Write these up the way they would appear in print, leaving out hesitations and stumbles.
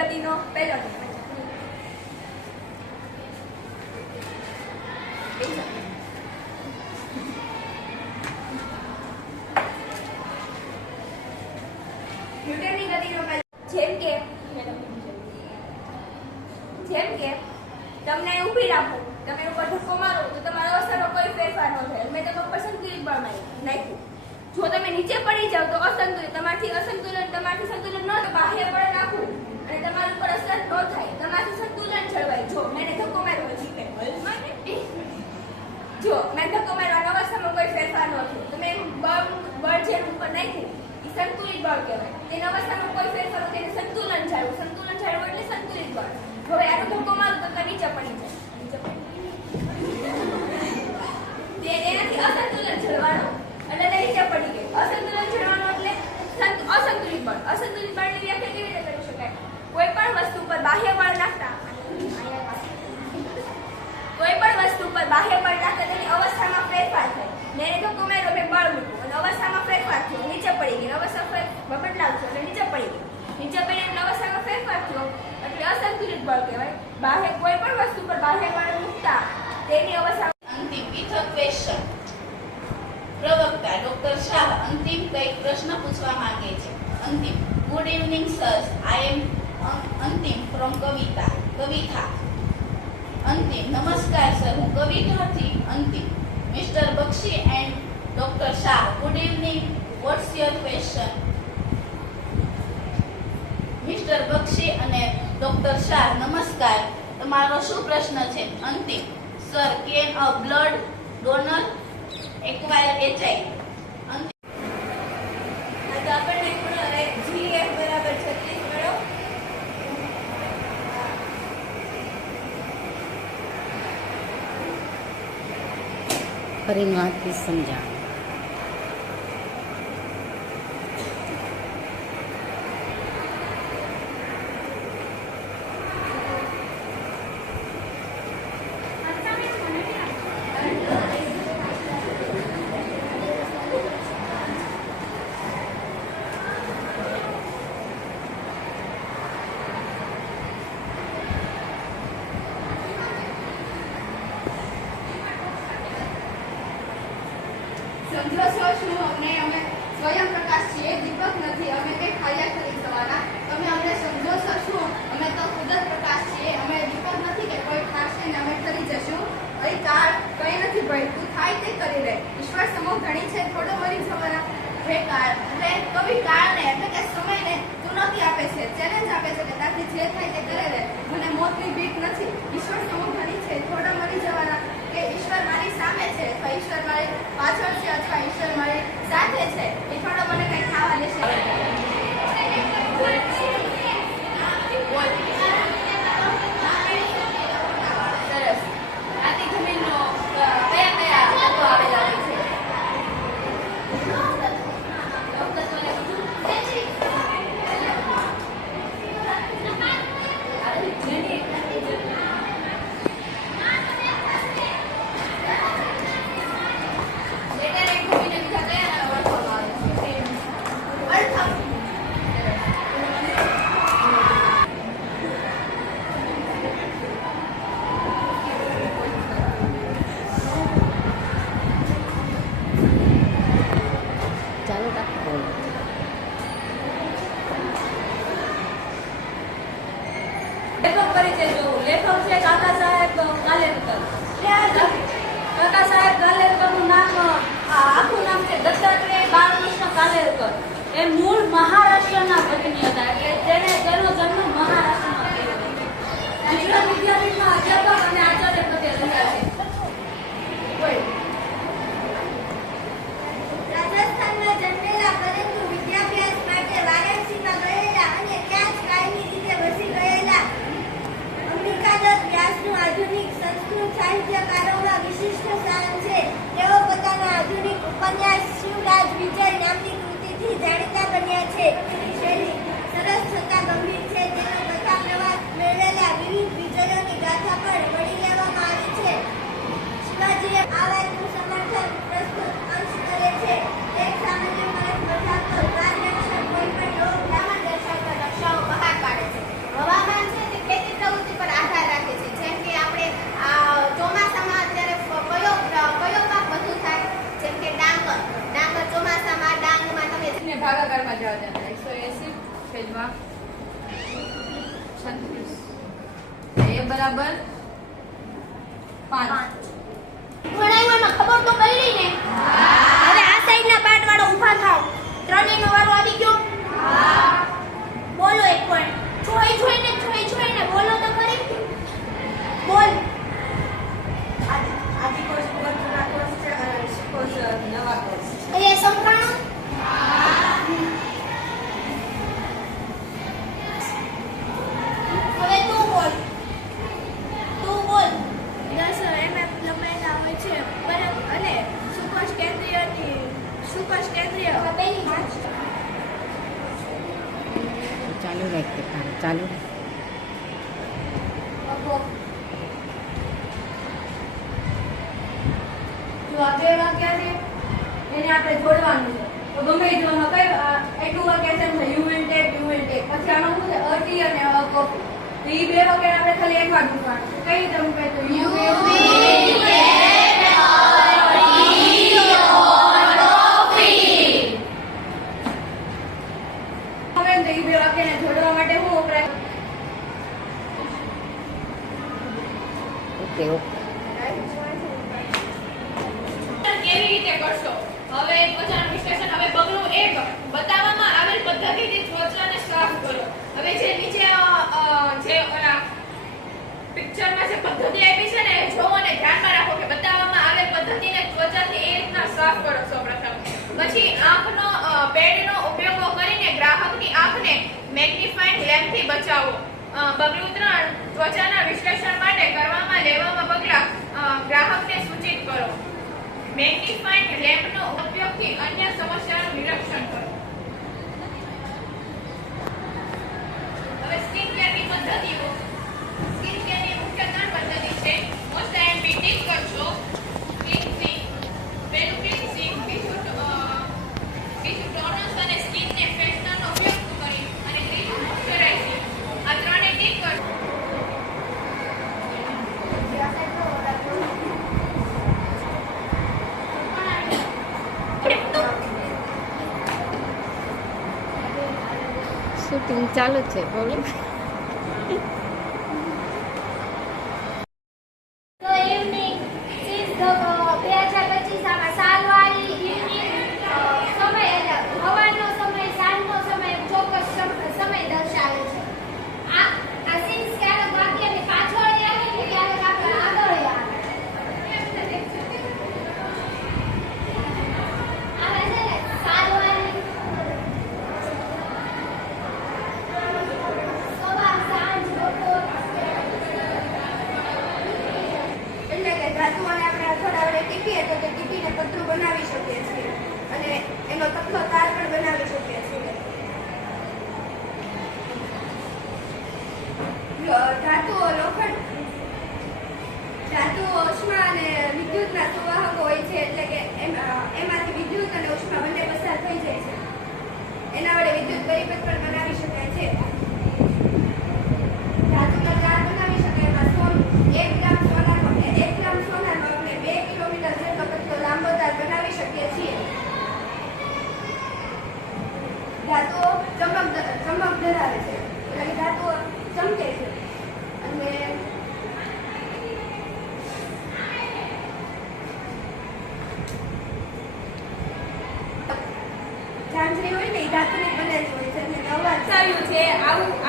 ગતિનો પહેલો નિયમ ન્યૂટનની ગતિનો પહેલો જેમ કે તમને ઊભી રાખો, તમે ઉપર ધક્કો મારો તો તમારા અવસ્થાનો કોઈ ફેરફાર ન થાય. મેં તમે ઉપર સંતુલિત બળ નાખ્યું. જો તમે નીચે પડી જાવ તો અસંતુલિત, તમારથી સંતુલન ન તો બાહ્ય બળ નાખવું અને તમારા ઉપર અસર ન થાય, તમારથી સંતુલન જળવાય. જો મેં ધક્કો માર્યો જીપે જો મેં ધક્કો મારવાનો અવસ્થામાં કોઈ ફેરફાર ન થયો, તમે બળ જે ઉપર નાખ્યું એ સંતુલિત બળ કહેવાય. તેના અવસ્થામાં કોઈ ફેરફાર ન, તેને સંતુલન જાળવું એટલે સંતુલિત બળ. હવે આનો ધક્કો મારું તો નીચે પડી જાય, એનાથી અસંતુલન જળવાનો એટલે નીચે પડી ગઈ. અસંતુલન જળવાનો એટલે અસંતુલિત બળ. અસંતુલિત બળની વ્યાખ્યા કેવી રીતે કરી શકાય? કોઈ પણ વસ્તુ પર બાહ્ય બળ નાખતા તેની અવસ્થામાં ફેરફાર થાય. મેં એને ધક્કો માર્યો, મેં બળ મૂક્યું અને અવસ્થામાં ફેરફાર થયો, નીચે પડી ગઈ. અવસ્થા બદલાવ થયો એટલે નીચે પડી ગઈ. નીચે પડી એટલે અવસ્થામાં ફેરફાર થયો એટલે અસંતુલિત બળ કહેવાય. બાહ્ય કોઈ પણ વસ્તુ પર બાહ્ય બળ મૂકતા તેની અવસ્થા. અંતિમ ક્વેશ્ચન. પ્રવક્તા ડોક્ટર શાહ અંતિમ કઈક પ્રશ્ન પૂછવા માંગે છે. Antim. Good evening sir, I am Antim from Kavita. Antim. નમસ્કાર સર, હું કવિતાથી Antim. Mister Bakshi and doctor Shah, good evening, what's your question? Mister Bakshi અને ડોક્ટર શાહ, નમસ્કાર, તમારો શું પ્રશ્ન છે? Antim. Sir, can a blood donor acquire HIV? તો આપણને GF બરાબર 36 મળ્યો. ફરીને વાતથી સમજાવ. સમજો છો શું? અમે સ્વયં પ્રકાશ છીએ, દીપક નથી. અમે કઈ ખાયા કરી થવાના. તમે અમને સમજો છો શું? અમે તો કુદરત પ્રકાશ છીએ, અમે દીપક નથી કે કોઈ ખાશે ને અમે ઠરી જશું. અહીં કાળ કઈ નથી ભાઈ, તું થાય તે કરી રહે. ઈશ્વર સમૂહ ધણી છે, થોડો મરી જવાના. હે કાળ, એટલે કવિ કાળને એટલે કે સમયને ચુનૌતી આપે છે, ચેલેન્જ આપે છે કે તાથી જે થાય તે કરે રહે. મને મોતની બીક નથી. ઈશ્વર સમૂહ ધણી છે, થોડો મરી જવાના. કે ઈશ્વર મારી સામે છે અથવા ઈશ્વર મારી પાછળ છે અથવા ઈશ્વર મારી સાથે છે, એ થોડો મને કઈ ખાવા લેશે. સરસ. આથી જમીનનો કયા તત્વો આવેલા હોય છે? લેખક પરિચય જોવું. લેખક છે કાકા સાહેબ કાલેલકર. કાકા સાહેબ કાલેલકરનું નામ આખું નામ છે દત્તાત્રેય બાળકૃષ્ણ કાલેલકર. એ મૂળ મહારાષ્ટ્રના વતની હતા, એટલે તેનો જન્મ મહારાષ્ટ્રમાં થયો. ગુજરાત વિદ્યાપીઠમાં અધ્યાપક અને આચાર્ય પદે રહ્યા છે. રાજસ્થાનમાં જન્મેલા પરંતુ વિદ્યાભ્યાસ માટે વારાણસીમાં ગયેલા અને ત્યાં જ કાયમી રીતે વસી ગયેલા અંબિકાદત્ત વ્યાસનું આધુનિક સંસ્કૃત સાહિત્યકારોમાં વિશિષ્ટ સ્થાન છે. તેઓ પોતાના આધુનિક ઉપન્યાસ શિવરાજ વિજય નામની કૃતિથી જાણીતા બન્યા છે. શૈલી સરસ છતાં જવા દેતા 180 છેદમાં 36 એ બરાબર 5. ભણાવવામાં ખબર તો પડી ને હવે આ સાઈડના પાર્ટ વાળો ઊભા થાવ ત્રણેયનો વારો આવી ગયો બોલો એક પણ જોઈને બોલો તો ખરી બોલ આદિ કોર્સ જૂના કોર્સ છે અને કોર્સ નવા કોર્સ છે. એ સંકળાણું હવે તું બોલ 10 mm લંબાઈના હોય છે બરાબર અને સુકોષ કેન્દ્રીય હવે પેલી વાત ચાલુ રાખते ચાલુ જો આ બે વાક્ય છે એને આપણે જોડવાનું છે તો ગમે એ જોવામાં કઈ એટલું વાક્ય છે યુ વિલ ટેક પછી આમાં શું છે અટી અને અ કોપી તો એ બે વાક્ય આપણે ખાલી એક વાર મૂકવાનું કઈ રીતે મૂકાય તો યુ વિલ હવે તો એ બે વાક્યને જોડવા માટે શું વપરાય ઓકે ઓકે કેવી રીતે કરશો? હવે ત્વચાનું વિશ્લેષણ. હવે પગલું 1 બતાવવામાં આવેલ પદ્ધતિથી ત્વચાને સાફ કરો. હવે જે નીચે જે ઓલા પિક્ચરમાં જે પદ્ધતિ આપી છે ને એ જોવો અને ધ્યાનમાં રાખો કે બતાવવામાં આવેલ પદ્ધતિને ત્વચાથી એ રીતના સાફ કરો સૌપ્રથમ. પછી આંખનો પેડનો ઉપયોગ કરીને ગ્રાહકની આંખને મેગ્નીફાઇંગ લેન્સથી બચાવો. પગલું 3 ત્વચાના વિશ્લેષણ માટે કરવામાં લેવામાં પગલાં ગ્રાહકને સૂચિત કરો. મેગ્નીફાઇંગ લેમ્પનો ઉપયોગથી અન્ય સમસ્યાનું નિરીક્ષણ કરો. હવે સ્કિન કેરની પદ્ધતિઓ. સ્કિન કેરની મુખ્ય 3 પદ્ધતિ છે. મોસ્ટ આઈએમપી ટીક કરશો, ક્લિન્ઝિંગ, પહેલું ક્લિન્ઝિંગ, બીજું ટોનર્સ અને સ્કિનને ફ્રેશનરનો ઉપયોગ કરી અને ત્રીજું મોઇશ્ચરાઇઝિંગ. આ ત્રણે ટીક કરશો. શૂટિંગ ચાલુ છે બોલો તો ઇવનિંગ સિન્સ 2025 આમાં સાલવાળી ઇવનિંગ સમય એટલે સવારનો સમય સાંજનો સમય ચોક્કસ સમય દર્શાવે છે આ સિન્સ ક્યારેક વાક્યની પાછળ આવે ને ક્યારેક આપણે આગળ આવે છે ને સાલવાળી સવાર સાંજ બપોર એટલે કે ધાતુઓને આપણે થોડા વડે ટીપીએ તો તે ટીપીને પતરું બનાવી શકીએ છીએ અને એનો તકલો તાર પણ બનાવી શકીએ છીએ. ધાતુઓ ઉષ્મા અને વિદ્યુતના સુવાહકો હોય છે એટલે કે એમાંથી વિદ્યુત અને ઉષ્મા બંને પસાર થઈ જાય છે. એના વડે વિદ્યુત પરિપથ પણ બનાવી શકાય છે. ધાતુનો તાર બનાવી શકાય એમાં 1 ગ્રામ સોનાનો આપણે 2 કિલોમીટર જેટલો પતલો લાંબો તાર બનાવી શકીએ છીએ. ધાતુઓ ચમક ધરાવે છે એટલે કે ધાતુઓ ચમકે છે અને ઝાંઝરી હોય ને એ ધાતુની બનેલી હોય છે અને અવાજ દર્શાવ્યું છે.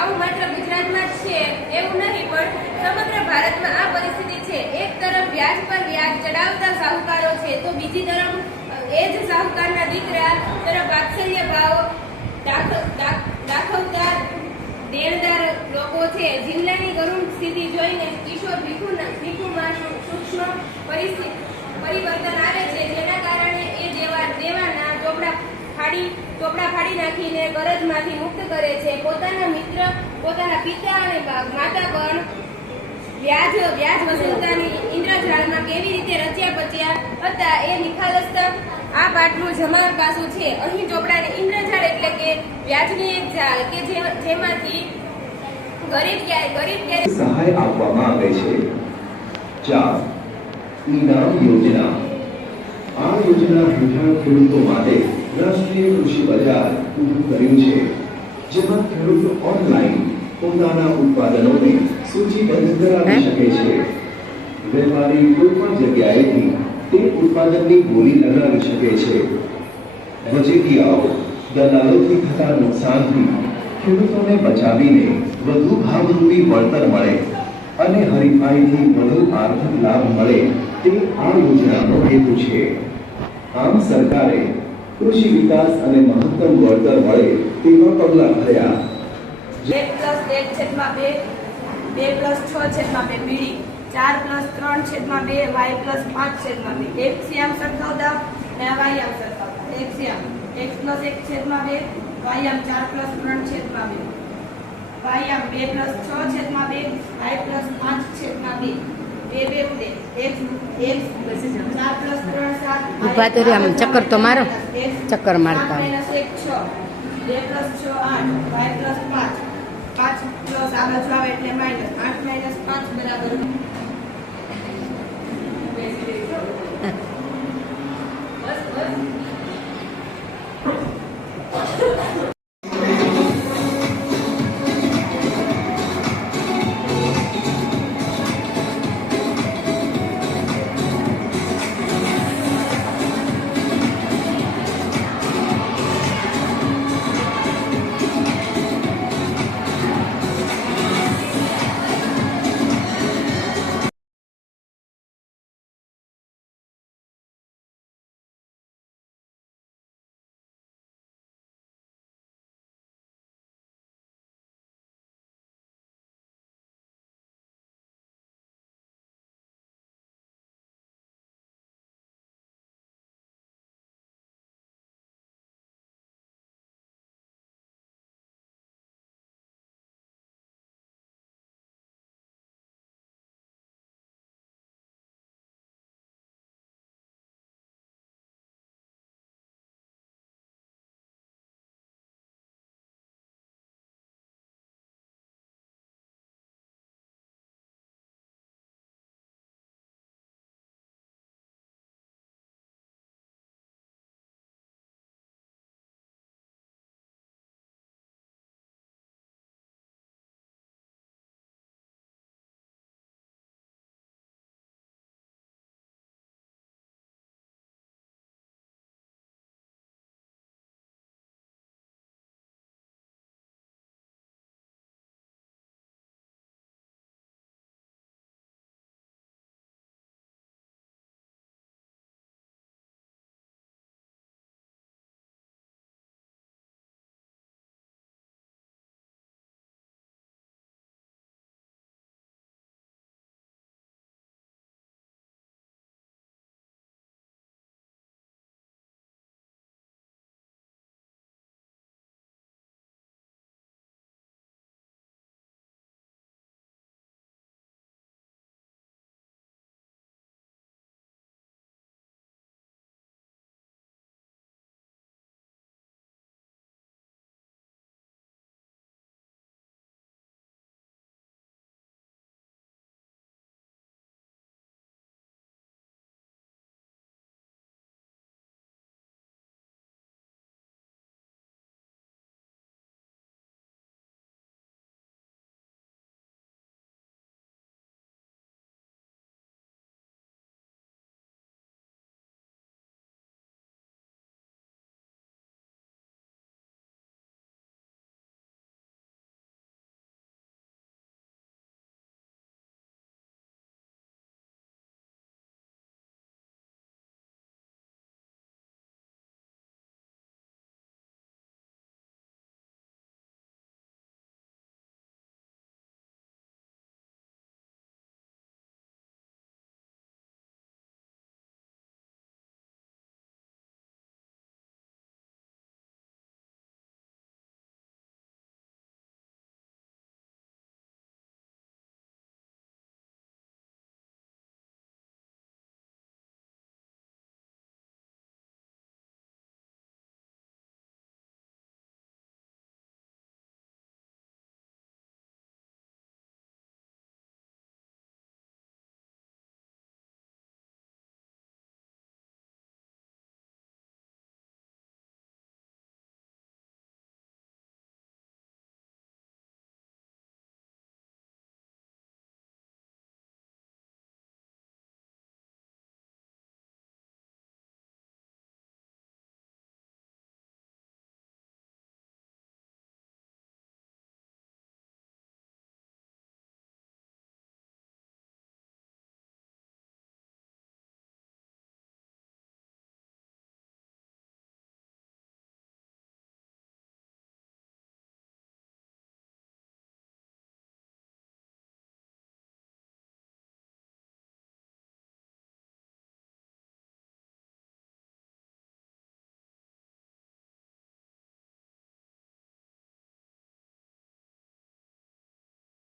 આવું માત્ર ગુજરાતમાં જ છે એવું નહીં, પણ સમગ્ર ભારતમાં આ પરિસ્થિતિ છે. એક તરફ વ્યાજ પર વ્યાજ ચડાવતા સાહુકારો છે તો બીજી તરફ એ જ સાહુકારના દીકરા તરફ વાત્સલ્ય ભાવ દાખવતા દેણદાર લોકો છે. જિલ્લાની કરુણ સ્થિતિ જોઈને કિશોર ભીખુમાં સૂક્ષ્મ પરિવર્તન આવે છે, જેના કારણે એ દેવાના ચોપડા ફાડી નાખીને ગરજમાંથી મુક્ત કરે છે. પોતાના પિતા અને માતા પણ વ્યાજ વસૂલતાની ઇન્દ્રજાળમાં કેવી રીતે રચ્યા પચ્યા હતા એ નિખાલસતા આ પાઠનું જમા પાસું છે. અહીં ચોપડાની ઇન્દ્રજાળ એટલે કે વ્યાજની એક જાળ કે જેમાંથી ગરીબ ક્યારે સહાય આપવામાં આવે છે. 4 ઇનામ યોજના. આ યોજના હેઠળ ખેડૂતો માટે રાષ્ટ્રીય કૃષિ બજાર ઊભું કર્યું છે, જેમાં ખેડૂત ઓનલાઈન પોતાના ઉત્પાદનોને સૂચિબદ્ધ કરાવી શકે છે. વેપારી કોઈ પણ જગ્યાએથી તે ઉત્પાદનની બોલી લગાવી શકે છે. વચેટિયાઓ દલાલોથી થતા નુકસાનથી ખેડૂતોને બચાવીને વધુ ભાવરૂપી વળતર મળે અને હરીફાઈથી વધુ આર્થિક લાભ મળે તે આ યોજનાનો હેતુ છે. આમ સરકારે કૃષિ વિકાસ અને મહત્તમ વળતર મળે તેવા પગલાં ભર્યા. 2+1/2, 2+6/2 બીડી, 4+3/2, y+5/2. એક્સિયામ સરખાવતા અને વાયામ સરખાવતા. એક્સિયામ x+1/2, વાયામ 4+3/2, વાયામ 2+6/2, y+5/2. બે ઉડે. x 4+3 7. ઊભા તો રે, આમ ચક્કર તો મારો. ચક્કર મારતા. 1 6, 2+6 8, y+5, 5 પ્લસ આ બાજુ આવે એટલે માઇનસ 8 - 5 બરાબર બસ